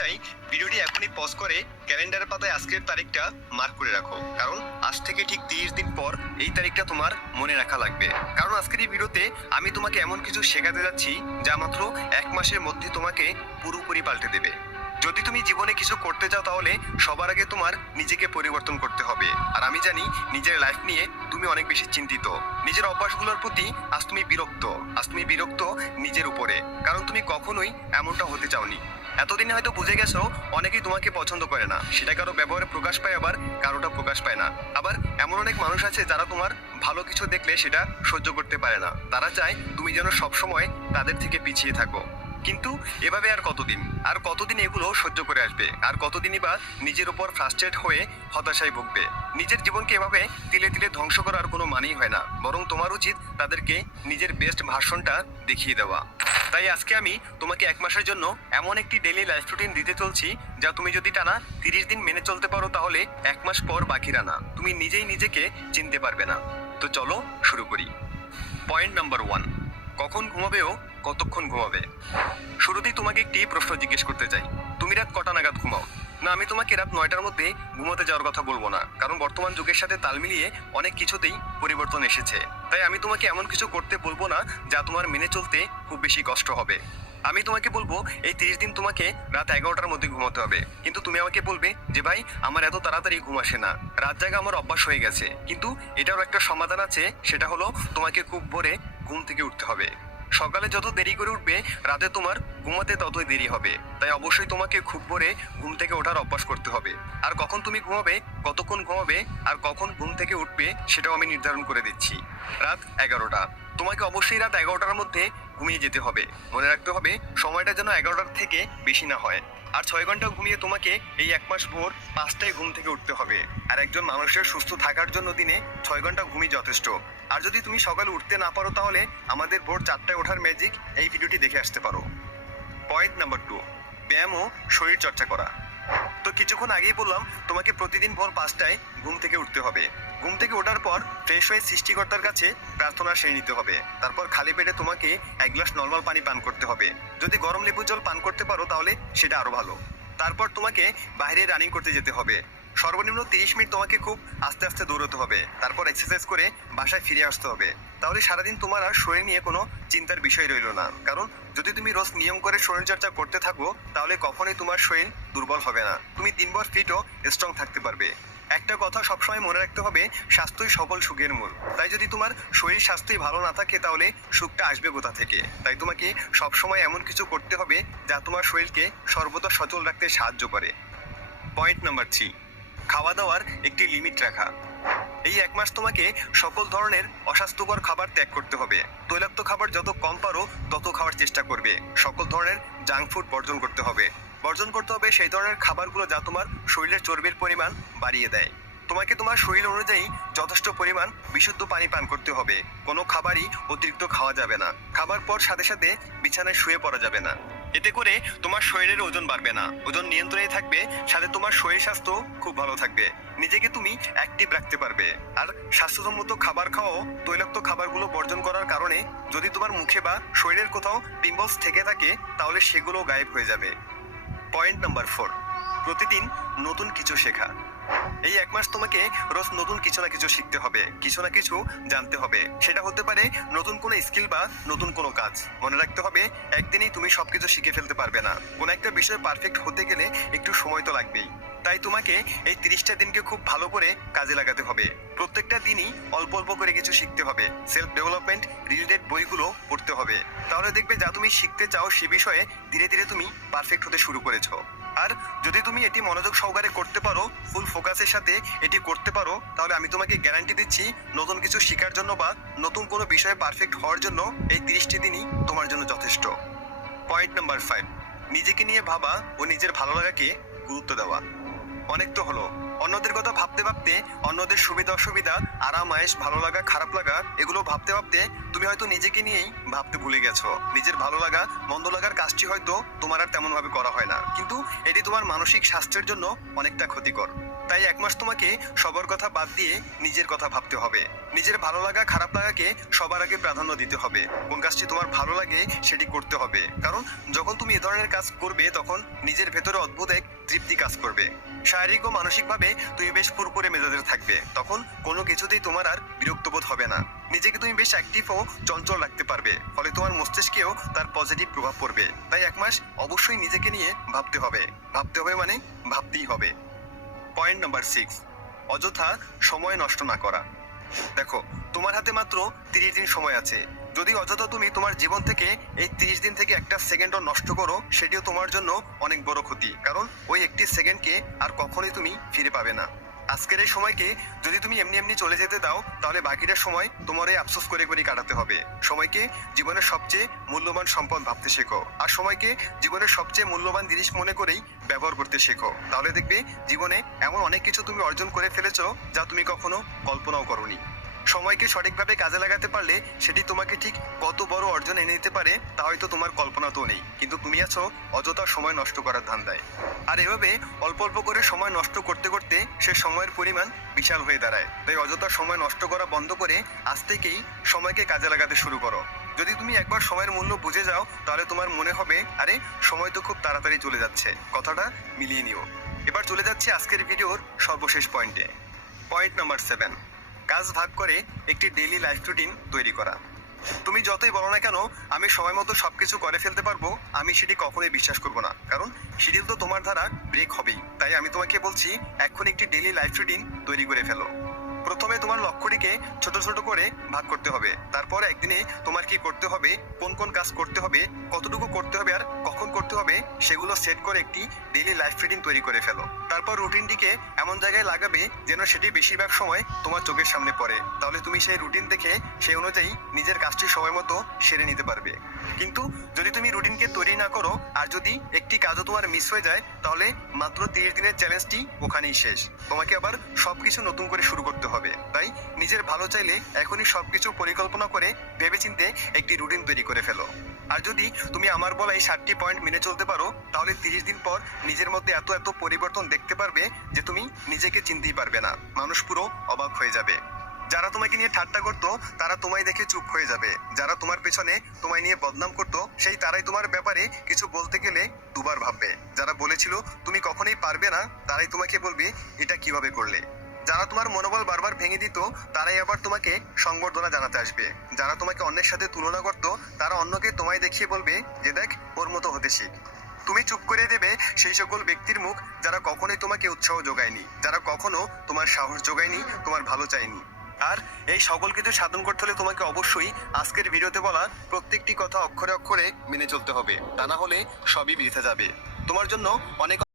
চাই ভিডিওটি এখনই পজ করে ক্যালেন্ডারের পাতায় আজকের তারিখটা মার্ক করে রাখো, কারণ আজ থেকে ঠিক 30 দিন পর এই তারিখটা তোমার মনে রাখা লাগবে। কারণ আজকের এই ভিডিওতে আমি তোমাকে এমন কিছু শেখাতে যাচ্ছি যা মাত্র 1 মাসের মধ্যে তোমাকে পুরোপুরি পাল্টে দেবে। যদি তুমি জীবনে কিছু করতে চাও তাহলে সবার আগে তোমার নিজেকে পরিবর্তন করতে হবে। আর আমি জানি নিজের লাইফ নিয়ে তুমি অনেক বেশি চিন্তিত, নিজের অভ্যাসগুলোর প্রতি আজ তুমি বিরক্ত নিজের উপরে, কারণ তুমি কখনোই এমনটা হতে চাওনি। এতদিনে হয়তো বুঝে গেছো অনেকেই তোমাকে পছন্দ করে না, সেটা কারো ব্যবহারে প্রকাশ পায়, আবার কারোটা প্রকাশ পায় না। আবার এমন অনেক মানুষ আছে যারা তোমার ভালো কিছু দেখলে সেটা সহ্য করতে পারে না, তারা চায় তুমি যেন সবসময় তাদের থেকে পিছিয়ে থাকো। কিন্তু এভাবে আর কতদিন এগুলো সহ্য করে আসবে, আর কতদিনই বা নিজের উপর ফ্রাস্ট্রেট হয়ে হতাশায় ভুগবে। নিজের জীবনকে এভাবে তিলে তিলে ধ্বংস করার কোনো মানেই হয় না, বরং তোমার উচিত তাদেরকে নিজের বেস্ট ভার্সনটা দেখিয়ে দেওয়া। তাই আজকে আমি তোমাকে 1 মাসের জন্য এমন একটি ডেইলি লাইফ রুটিন দিতে চলছি যা তুমি যদি টানা 30 দিন মেনে চলতে পারো তাহলে 1 মাস পর বাকিরা না, তুমি নিজেই নিজেকে চিনতে পারবে না। তো চলো শুরু করি। পয়েন্ট নাম্বার 1, কখন ঘুমাবে ও কতক্ষণ ঘুমাবে। শুরুতেই তোমাকে একটি প্রশ্ন জিজ্ঞেস করতে চাই, তুমি রাত কটা নাগাদ ঘুমাও? না, আমি তোমাকে রাত 9টার মধ্যে ঘুমাতে যাওয়ার কথা বলবো না, কারণ বর্তমান যুগের সাথে তাল মিলিয়ে অনেক কিছুতেই পরিবর্তন এসেছে। তাই আমি তোমাকে এমন কিছু করতে বলবো না যা তোমার মেনে চলতে খুব বেশি কষ্ট হবে। আমি তোমাকে বলবো এই 30 দিন তোমাকে রাত 11টার মধ্যে ঘুমাতে হবে, কিন্তু তুমি আমাকে বলবে যে ভাই আমার এত তাড়াতাড়ি ঘুম আসে না, রাত জাগা আমার অভ্যাস হয়ে গেছে। কিন্তু এটারও একটা সমাধান আছে, সেটা হলো তোমাকে খুব ভোরে ঘুম থেকে উঠতে হবে। সকালে যত দেরি করে উঠবে রাতে তোমার ঘুমাতে ততই দেরি হবে। তাই অবশ্যই তোমাকে খুব ভোরে ঘুম থেকে ওঠার অভ্যাস করতে হবে। আর কখন তুমি ঘুমাবে, কতক্ষণ ঘুমাবে আর কখন ঘুম থেকে উঠবে সেটাও আমি নির্ধারণ করে দিচ্ছি। রাত 11টা, তোমাকে অবশ্যই রাত 11টার মধ্যে ঘুমিয়ে যেতে হবে। মনে রাখতে হবে সময়টা যেন 11টার থেকে বেশি না হয়। আর 6 ঘন্টা ঘুমিয়ে তোমাকে এই 1 মাস ভোর 5টায় ঘুম থেকে উঠতে হবে। আর একজন মানুষের সুস্থ থাকার জন্য দিনে 6 ঘন্টা ঘুমই যথেষ্ট। আর যদি তুমি সকালে উঠতে না পারো তাহলে আমাদের ভোর 4টায় ওঠার ম্যাজিক এই ভিডিওটি দেখে আসতে পারো। পয়েন্ট নাম্বার 2, ব্যায়াম ও শরীর চর্চা করা। তো কিছুক্ষণ আগেই বললাম তোমাকে প্রতিদিন ভোর 5টায় ঘুম থেকে উঠতে হবে। ঘুম থেকে ওঠার পর ফ্রেশ হয়ে সৃষ্টিকর্তার কাছে প্রার্থনা সেরে নিতে হবে। তারপর খালি পেটে তোমাকে 1 গ্লাস নর্মাল পানি পান করতে হবে। যদি গরম লেবু জল পান করতে পারো তাহলে সেটা আরো ভালো। তারপর তোমাকে বাইরে রানিং করতে যেতে হবে। সর্বনিম্ন 30 মিনিট তোমাকে খুব আস্তে আস্তে দৌড়তে হবে। তারপর এক্সারসাইজ করে বাসায় ফিরে আসতে হবে। তাহলে সারাদিন তোমার আর শরীর নিয়ে কোনো চিন্তার বিষয় রইল না, কারণ যদি তুমি রোজ নিয়ম করে শরীরচর্চা করতে থাকো তাহলে কখনোই তোমার শরীর দুর্বল হবে না, তুমি দিনভর ফিট ও স্ট্রং থাকতে পারবে। একটা কথা সবসময় মনে রাখতে হবে, স্বাস্থ্যই সকল সুখের মূল। তাই যদি তোমার শরীর স্বাস্থ্যই ভালো না থাকে তাহলে সুখটা আসবে কোথা থেকে? তাই তোমাকে সবসময় এমন কিছু করতে হবে যা তোমার শরীরকে সর্বদা সচল রাখতে সাহায্য করে। পয়েন্ট নাম্বার 3, খাওয়া দাওয়ার একটি লিমিট রাখা। এই 1 মাস তোমাকে সকল ধরনের অস্বাস্থ্যকর খাবার ত্যাগ করতে হবে। তৈলাক্ত খাবার যত কম পারো তত খাওয়ার চেষ্টা করবে। সকল ধরনের জাঙ্ক ফুড বর্জন করতে হবে সেই ধরনের খাবারগুলো যা তোমার শরীরের চর্বির পরিমাণ বাড়িয়ে দেয়। তোমাকে তোমার শরীর অনুযায়ী যথেষ্ট পরিমাণ বিশুদ্ধ পানি পান করতে হবে। কোনো খাবারই অতিরিক্ত খাওয়া যাবে না। খাবার পর সাথে সাথে বিছানায় শুয়ে পড়া যাবে না। এতে করে তোমার শরীরের ওজন বাড়বে না, ওজন নিয়ন্ত্রণে থাকবে, সাথে তোমার শরীর স্বাস্থ্য খুব ভালো থাকবে। নিজেকে তুমি অ্যাক্টিভ রাখতে পারবে। আর স্বাস্থ্যসম্মত খাবার খাওয়াও তৈলাক্ত খাবারগুলো বর্জন করার কারণে যদি তোমার মুখে বা শরীরের কোথাও পিম্পলস থেকে থাকে তাহলে সেগুলো গায়েব হয়ে যাবে। পয়েন্ট নাম্বার 4, প্রতিদিন নতুন কিছু শেখা। এই 1 মাস তোমাকে রোজ নতুন কিছু না কিছু শিখতে হবে, কিছু না কিছু জানতে হবে। সেটা হতে পারে নতুন কোনো স্কিল বা নতুন কোনো কাজ। মনে রাখতে হবে একদিনেই তুমি সবকিছু শিখে ফেলতে পারবে না। কোনো একটা বিষয়ে পারফেক্ট হতে গেলে একটু সময় তো লাগবেই। তাই তোমাকে এই 30টা দিনকে খুব ভালো করে কাজে লাগাতে হবে। প্রত্যেকটা দিনই অল্প অল্প করে কিছু শিখতে হবে। সেলফ ডেভেলপমেন্ট রিলেটেড বইগুলো পড়তে হবে। তাহলে দেখবে যা তুমি শিখতে চাও সে বিষয়ে ধীরে ধীরে তুমি পারফেক্ট হতে শুরু করেছো। আর যদি তুমি এটি মনোযোগ সহকারে করতে পারো, ফুল ফোকাসের সাথে এটি করতে পারো, তাহলে আমি তোমাকে গ্যারান্টি দিচ্ছি নতুন কিছু শেখার জন্য বা নতুন কোনো বিষয়ে পারফেক্ট হওয়ার জন্য এই 30টি দিনই তোমার জন্য যথেষ্ট। পয়েন্ট নাম্বার 5, নিজেকে নিয়ে ভাবা ও নিজের ভালো লাগাকে গুরুত্ব দেওয়া। অনেক তো হলো, অন্যদের কথা ভাবতে ভাবতে, অন্যদের সুবিধা অসুবিধা, আরাম আয়েশ, ভালো লাগা খারাপ লাগা এগুলো ভাবতে ভাবতে তুমি হয়তো নিজেকে নিয়েই ভাবতে ভুলে গেছো। নিজের ভালো লাগা মন্দ লাগার কাজটি হয়তো তোমার আর তেমন ভাবে করা হয় না, কিন্তু এটি তোমার মানসিক স্বাস্থ্যের জন্য অনেকটা ক্ষতিকর। তাই 1 মাস তোমাকে সবার কথা বাদ দিয়ে নিজের কথা ভাবতে হবে। নিজের ভালো লাগা খারাপ লাগাকে সবার আগে প্রাধান্য দিতে হবে। কোন কাজটি তোমার ভালো লাগে সেটি করতে হবে, কারণ যখন তুমি এ ধরনের কাজ করবে তখন নিজের ভেতরে অদ্ভুত এক তৃপ্তি কাজ করবে। শারীরিক ও মানসিকভাবে তুমি বেশ ফুরফুরে মেজাজের থাকবে। তখন কোনো কিছুতেই তোমার আর বিরক্তবোধ হবে না। নিজেকে তুমি বেশ অ্যাক্টিভ ও চঞ্চল রাখতে পারবে, ফলে তোমার মস্তিষ্কেও তার পজিটিভ প্রভাব পড়বে। তাই 1 মাস অবশ্যই নিজেকে নিয়ে ভাবতে হবে। ভাবতে হবে মানে ভাবতেই হবে। পয়েন্ট নাম্বার 6, অযথা সময় নষ্ট না করা। দেখো, তোমার হাতে মাত্র 30 দিন সময় আছে। যদি অযথা তুমি তোমার জীবন থেকে এই 30 দিন থেকে একটা সেকেন্ডও নষ্ট করো, সেটিও তোমার জন্য অনেক বড় ক্ষতি, কারণ ওই একটি সেকেন্ডকে আর কখনোই তুমি ফিরে পাবে না। আজকের এই সময়কে যদি তুমি এমনি এমনি চলে যেতে দাও, তাহলে বাকিটা সময় তোমার এই আফসোস করে করে কাটাতে হবে। সময়কে জীবনের সবচেয়ে মূল্যবান সম্পদ ভাবতে শেখো, আর সময়কে জীবনের সবচেয়ে মূল্যবান জিনিস মনে করেই ব্যবহার করতে শেখো। তাহলে দেখবে জীবনে এমন অনেক কিছু তুমি অর্জন করে ফেলেছো যা তুমি কখনো কল্পনাও করোনি। সময়কে সঠিকভাবে কাজে লাগাতে পারলে সেটি তোমাকে ঠিক কত বড় অর্জন এনে দিতে পারে তা হয়তো তোমার কল্পনাতেও নেই, কিন্তু তুমি আছো অযথা সময় নষ্ট করার ধান্দায়। আর এভাবে অল্প অল্প করে সময় নষ্ট করতে করতে সে সময়ের পরিমাণ বিশাল হয়ে দাঁড়ায়। তাই অযথা সময় নষ্ট করা বন্ধ করে আজ থেকেই সময়কে কাজে লাগাতে শুরু করো। যদি তুমি একবার সময়ের মূল্য বুঝে যাও, তাহলে তোমার মনে হবে আরে সময় তো খুব তাড়াতাড়ি চলে যাচ্ছে। কথাটা মিলিয়ে নিও। এবার চলে যাচ্ছে আজকের ভিডিওর সর্বশেষ পয়েন্টে। পয়েন্ট নাম্বার 7, কাজ ভাগ করে একটি ডেইলি লাইফ রুটিন তৈরি করা। তুমি যতই বলো না কেন আমি সময় মতো সবকিছু করে ফেলতে পারবো, আমি সেটি কখনোই বিশ্বাস করবো না, কারণ শিডিউল তো তোমার দ্বারা ব্রেক হবেই। তাই আমি তোমাকে বলছি, এখন একটি ডেইলি লাইফ রুটিন তৈরি করে ফেলো। প্রথমে তোমার লক্ষ্যটিকে ছোট ছোট করে ভাগ করতে হবে। তারপর একদিনে তোমার কি করতে হবে, কোন কোন কাজ করতে হবে, কতটুকু করতে হবে আর কখন করতে হবে, সেগুলো সেট করে একটি ডেইলি লাইফ রুটিন তৈরি করে ফেলো। তারপর রুটিনটিকে এমন জায়গায় লাগাবে যেন সেটি বেশিরভাগ সময় তোমার চোখের সামনে পড়ে। তাহলে তুমি সেই রুটিন দেখে সেই অনুযায়ী নিজের কাজটি সময় মতো সেরে নিতে পারবে। কিন্তু যদি তুমি রুটিনকে তৈরি না করো আর যদি একটি কাজও তোমার মিস হয়ে যায়, তাহলে মাত্র 30 দিনের চ্যালেঞ্জটি ওখানেই শেষ। তোমাকে আবার সবকিছু নতুন করে শুরু করতে হবে। তাই নিজের ভালো চাইলে এখনই সবকিছু পরিকল্পনা করে ভেবেচিন্তে একটি রুটিন তৈরি করে ফেলো। আর যদি তুমি আমার বলা এই 7টি পয়েন্ট মেনে চলতে পারো, তাহলে 30 দিন পর নিজের মধ্যে এত এত পরিবর্তন দেখতে পারবে যে তুমি নিজেকে চিনতেই পারবে না। মানুষ পুরো অবাক হয়ে যাবে। যারা তোমাকে নিয়ে ঠাট্টা করতো তারা তোমায় দেখে চুপ হয়ে যাবে। যারা তোমার পেছনে তোমায় নিয়ে বদনাম করতো সেই তারাই তোমার ব্যাপারে কিছু বলতে গেলে দুবার ভাববে। যারা বলেছিল তুমি কখনোই পারবে না, তারাই তোমাকে বলবে এটা কিভাবে করলে। যারা তোমার মনোবল বারবার ভেঙে দিত তারাই আবার তোমাকে সংবর্ধনা জানাতে আসবে। যারা তোমাকে অন্যের সাথে তুলনা করতো তারা অন্যকে তোমায় দেখিয়ে বলবে যে দেখ ওর মতো হতে শিখ। তুমি চুপ করে দেবে সেই সকল ব্যক্তির মুখ যারা কখনোই তোমাকে উৎসাহ যোগায়নি, যারা কখনো তোমার সাহস যোগায়নি, তোমার ভালো চায়নি। আর এই সকল কিছু সাধন করতে হলে তোমাকে অবশ্যই আজকের ভিডিওতে বলা প্রত্যেকটি কথা অক্ষরে অক্ষরে মেনে চলতে হবে, তা না হলে সবই বৃথা যাবে। তোমার জন্য অনেক